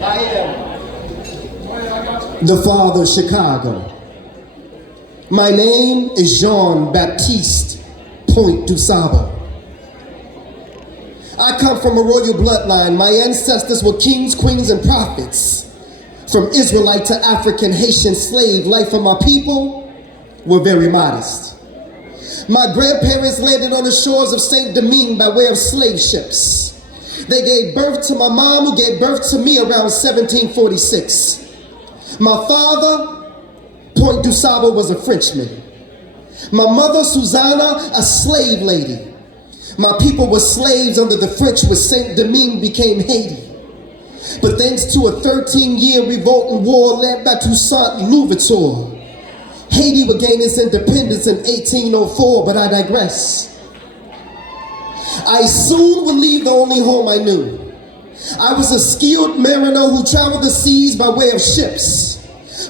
I am the father of Chicago. My name is Jean-Baptiste Point du Sable. I come from a royal bloodline. My ancestors were kings, queens, and prophets. From Israelite to African, Haitian slave, life of my people were very modest. My grandparents landed on the shores of Saint Domingue by way of slave ships. They gave birth to my mom, who gave birth to me around 1746. My father, Point du Sable, was a Frenchman. My mother, Susanna, a slave lady. My people were slaves under the French when Saint Domingue became Haiti. But thanks to a 13-year revolt and war led by Toussaint Louverture, Haiti would gain its independence in 1804, but I digress. I soon would leave the only home I knew. I was a skilled mariner who traveled the seas by way of ships.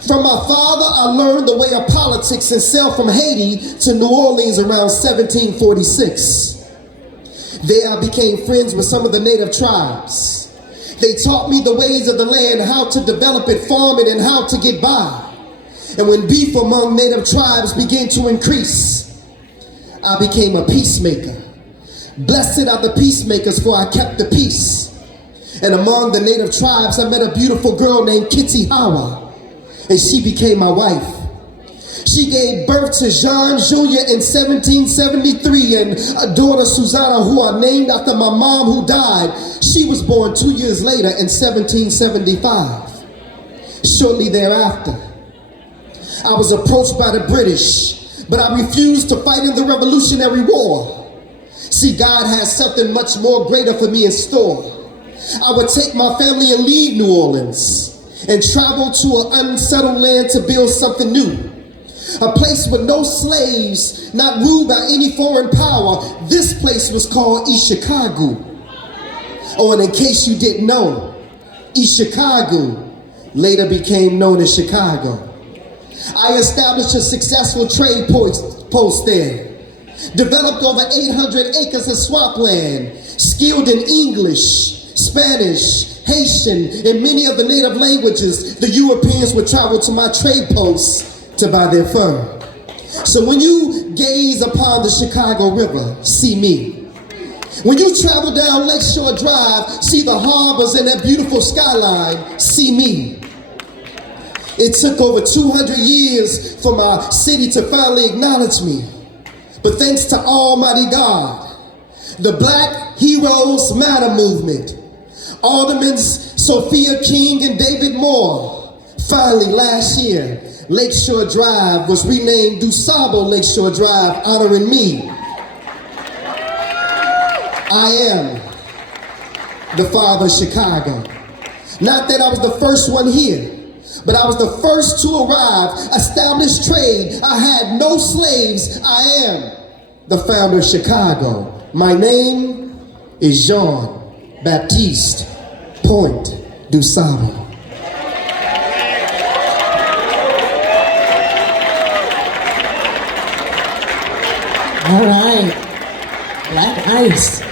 From my father, I learned the way of politics and sailed from Haiti to New Orleans around 1746. There I became friends with some of the native tribes. They taught me the ways of the land, how to develop it, farm it, and how to get by. And when beef among native tribes began to increase, I became a peacemaker. Blessed are the peacemakers, for I kept the peace. And among the native tribes, I met a beautiful girl named Kitty Howard, and she became my wife. She gave birth to Jean Jr. in 1773 and a daughter, Susanna, who I named after my mom who died. She was born 2 years later in 1775. Shortly thereafter, I was approached by the British, but I refused to fight in the Revolutionary War. See, God has something much more greater for me in store. I would take my family and leave New Orleans and travel to an unsettled land to build something new. A place with no slaves, not ruled by any foreign power. This place was called East Chicago. Oh, and in case you didn't know, East Chicago later became known as Chicago. I established a successful trade post there. Developed over 800 acres of swampland, skilled in English, Spanish, Haitian, and many of the native languages. The Europeans would travel to my trade posts to buy their fur. So when you gaze upon the Chicago River, see me. When you travel down Lakeshore Drive, see the harbors and that beautiful skyline, see me. It took over 200 years for my city to finally acknowledge me. But thanks to Almighty God, the Black Heroes Matter movement, Aldermans Sophia King and David Moore, finally last year, Lakeshore Drive was renamed DuSable Lakeshore Drive, honoring me. I am the father of Chicago. Not that I was the first one here, but I was the first to arrive, establish trade. I had no slaves. I am the founder of Chicago. My name is Jean-Baptiste Point du Sable. All right, Black Ice.